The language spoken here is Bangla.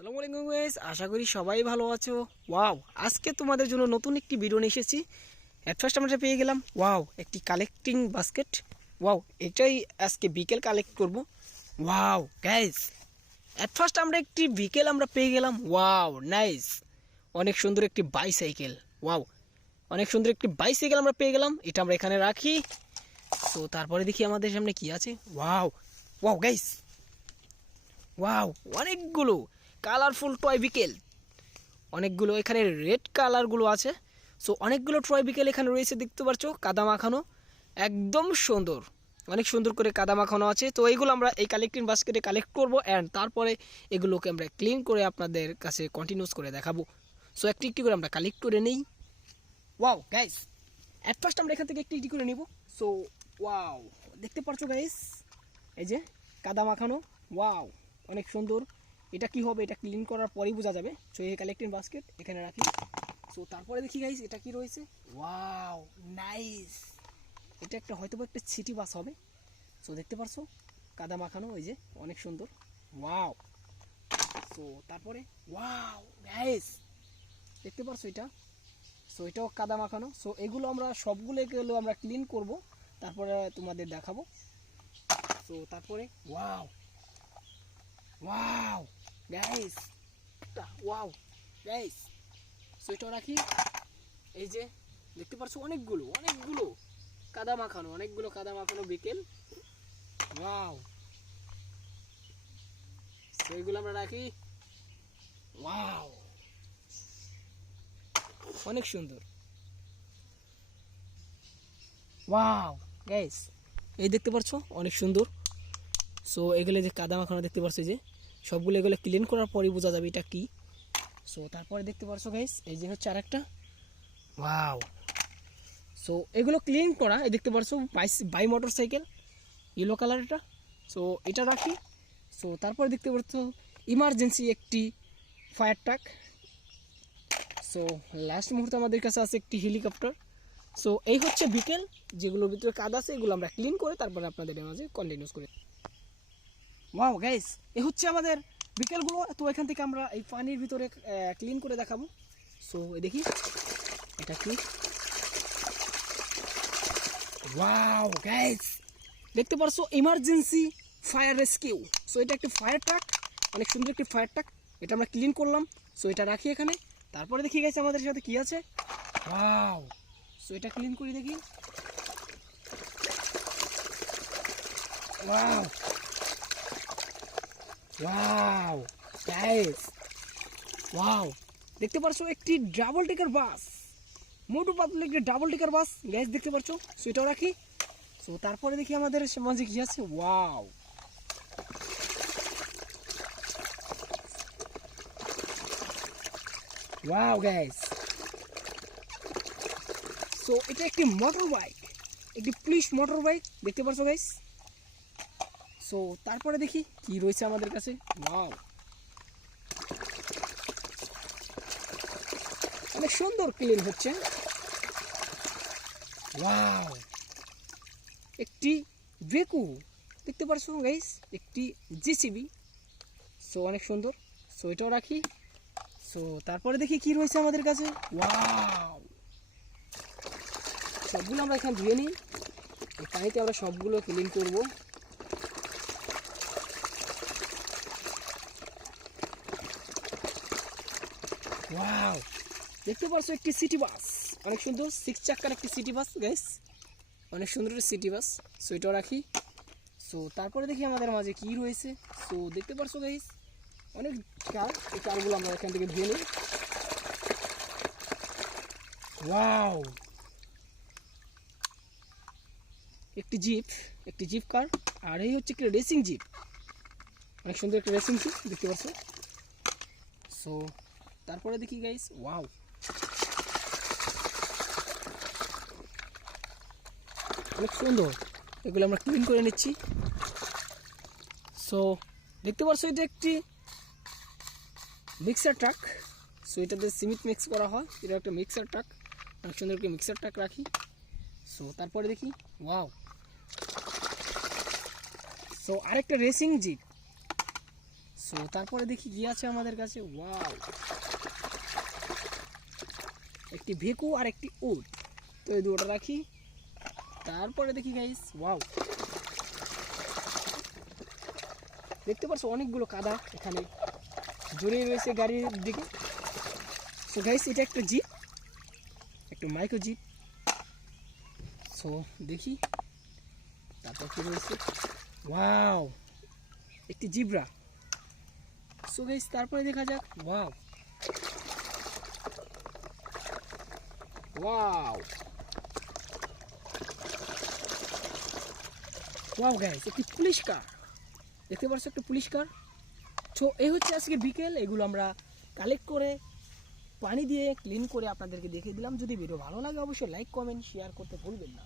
আসসালামু আলাইকুম গাইস, আশা করি সবাই ভালো আছো। ওয়াও, আজকে তোমাদের জন্য নতুন একটি ভিডিও নিয়ে এসেছি। এট ফার্স্ট আমরা পেয়ে গেলাম ওয়াও একটি কালেক্টিং বাস্কেট। ওয়াও, এটাই আজকে বিকেল কালেক্ট করব। ওয়াও গাইস, এট ফার্স্ট আমরা একটি বিকেল পেয়ে গেলাম। ওয়াও নাইস, অনেক সুন্দর একটি বাইসাইকেল। ওয়াও, অনেক সুন্দর একটি বাইসাইকেল আমরা পেয়ে গেলাম। এটা আমরা এখানে রাখি। তো তারপরে দেখি আমাদের সামনে কি আছে। ওয়াও ওয়াও গাইস, ওয়াও অনেকগুলো কালারফুল টয় বিকেল, অনেকগুলো এখানে রেড কালারগুলো আছে। সো অনেকগুলো টয় বিকেল এখানে রয়েছে, দেখতে পাচ্ছ কাদা মাখানো, একদম সুন্দর, অনেক সুন্দর করে কাদা মাখানো আছে। তো এইগুলো আমরা এই কালেক্টিং বাস্কেটে কালেক্ট করব অ্যান্ড তারপরে এগুলোকে আমরা ক্লিন করে আপনাদের কাছে কন্টিনিউস করে দেখাবো। সো একটি একটি করে আমরা কালেক্ট করে নিই। ওয়াও গাইস, অ্যাট ফার্স্ট আমরা এখান থেকে একটি একটি করে নিব। সো ওয়াও, দেখতে পাচ্ছ গাইস, এই যে কাদা মাখানো। ওয়াও অনেক সুন্দর। এটা কি হবে এটা ক্লিন করার পরেই বোঝা যাবে। সো এই কালেক্টিং বাস্কেট এখানে রাখি। সো তারপরে দেখি গাইস এটা কি রয়েছে। ওয়াও নাইস, এটা একটা হয়তো একটা সিটি বাস হবে। সো দেখতে পারছো কাদা মাখানো, ওই যে অনেক সুন্দর। ওয়াও, সো তারপরে ওয়াও গাইস, দেখতে পারছো এটা। সো এটাও কাদা মাখানো। সো এগুলো আমরা সবগুলো এগুলো আমরা ক্লিন করব, তারপরে তোমাদের দেখাবো। সো তারপরে wow wow guys, wow guys, so এটাও রাখি। এই যে দেখতে পাচ্ছ অনেকগুলো অনেকগুলো কাদা মাখানো, অনেকগুলো কাদা মাখানো বিকেল। ওয়াও, সো এগুলো আমরা রাখি। ওয়াও অনেক সুন্দর। ওয়াও গাইস, এই দেখতে পাচ্ছ অনেক সুন্দর। সো এগুলো যে কাদা মাখানো দেখতে পাচ্ছ, যে সবগুলো এগুলো ক্লিন করার পরই বোঝা যাবে এটা কি। সো তারপরে দেখতে পাচ্ছ গাইস, এই যে হচ্ছে আরেকটা। ওয়াও, সো এগুলো ক্লিন করা, এই দেখতে পাচ্ছ bike motorcycle, yellow colour এটা। সো এটা রাখি। সো তারপরে দেখতে পাচ্ছ ইমার্জেন্সি একটি ফায়ার ট্রাক। সো লাস্ট মুহূর্তে আমাদের কাছে আছে একটি হেলিকপ্টার। সো এই হচ্ছে বিকেল, যেগুলোর ভিতরে কাদা আছে এগুলো আমরা ক্লিন করে তারপরে আপনাদের মাঝে কন্টিনিউস করে। ওয়াও গাইস, এ হচ্ছে আমাদের বিকেলগুলো। তো এখান থেকে আমরা এই পানির ভিতরে ক্লিন করে দেখাবো। সো দেখি এটা কি। ওয়াও গাইস, দেখতে পারছো ইমার্জেন্সি ফায়ার রেস্কিউ। সো এটা একটি ফায়ার ট্রাক, অনেক সুন্দর একটি ফায়ার ট্রাক। এটা আমরা ক্লিন করলাম। সো এটা রাখি এখানে। তারপরে দেখি গেছে আমাদের সাথে কি আছে। ওয়াও, সো এটা ক্লিন করি দেখি। ওয়াও ওয়াও গাইস, ওয়াও দেখতে পারছো একটি ডাবল টিকার বাস, মোটু পাতলু একটি ডাবল টিকার বাস গাইস, দেখতে পারছো। সো এটাও রাখি। সো তারপরে দেখি আমাদের মাঝে কি আছে। ওয়াও, ওয়াও গাইস, সো এটা একটি মোটর বাইক, একটি পুলিশ মোটর বাইক, দেখতে পারছো গাইস। সো তারপরে দেখি কি রয়েছে আমাদের কাছে। ওয়াও, অনেক সুন্দর ক্লিন হচ্ছে। ওয়াও, একটি ভেকু, দেখতে পারছো গাইস, একটি জেসিবি। সো অনেক সুন্দর। সো এটাও রাখি। সো তারপরে দেখি কি রয়েছে আমাদের কাছে। ওয়াও, সবগুলো আমরা এখানে ধুয়ে নিই, এই পানিতে আমরা সবগুলো ক্লিন করব। ওয়াও, দেখতে পারছো একটি সিটি বাস, অনেক সুন্দর 6 চাকার একটি সিটি বাস গাইস, অনেক সুন্দর একটি সিটি বাস। সো এটাও রাখি। সো তারপরে দেখি আমাদের মাঝে কি রয়েছে। সো দেখতে পারছো গাইস অনেক কার, এই কারগুলো আমরা এখান থেকে ধুয়ে নিই। ওয়াও, একটি জিপ, একটি জিপ কার, আর এই হচ্ছে একটি রেসিং জিপ, অনেক সুন্দর একটা রেসিং জিপ, দেখতে পাচ্ছ। সো তারপরে দেখি গাইস। ওয়াও, অনেক সুন্দর, এগুলো আমরা ক্লিন করে নিচ্ছি। সো দেখতে পাচ্ছ এটা একটি মিক্সার ট্রাক। সো এটাতে সিমেন্ট মিক্স করা হয়, এটা একটা মিক্সার ট্রাক, অনেক সুন্দর একটা মিক্সার ট্রাক রাখি। সো তারপরে দেখি। ওয়াও, সো আরেকটা রেসিং জিপ। সো তারপরে দেখি কি আছে আমাদের কাছে। ওয়াও, একটি ভেকু আর একটি উড, তো এই দুটো রাখি। তারপরে দেখি গাইস, ওয়াও, দেখতে পাচ্ছ অনেকগুলো কাদা এখানে জড়িয়ে রয়েছে গাড়ির দিকে। সো গাইস, এটা একটা জিপ, একটা মাইক্রো জিপ। সো দেখি তারপর কি রয়েছে। ওয়াও, একটি জিব্রা। সো গাইস, তারপরে দেখা যাক। ওয়াও ওয়াও ওয়াও গাইস, একটি পুলিশ কার, দেখতে পাচ্ছ একটা পুলিশ কার। তো এই হচ্ছে আজকে বিকেল, এগুলো আমরা কালেক্ট করে পানি দিয়ে ক্লিন করে আপনাদেরকে দেখিয়ে দিলাম। যদি ভিডিও ভালো লাগে অবশ্যই লাইক কমেন্ট শেয়ার করতে ভুলবেন না।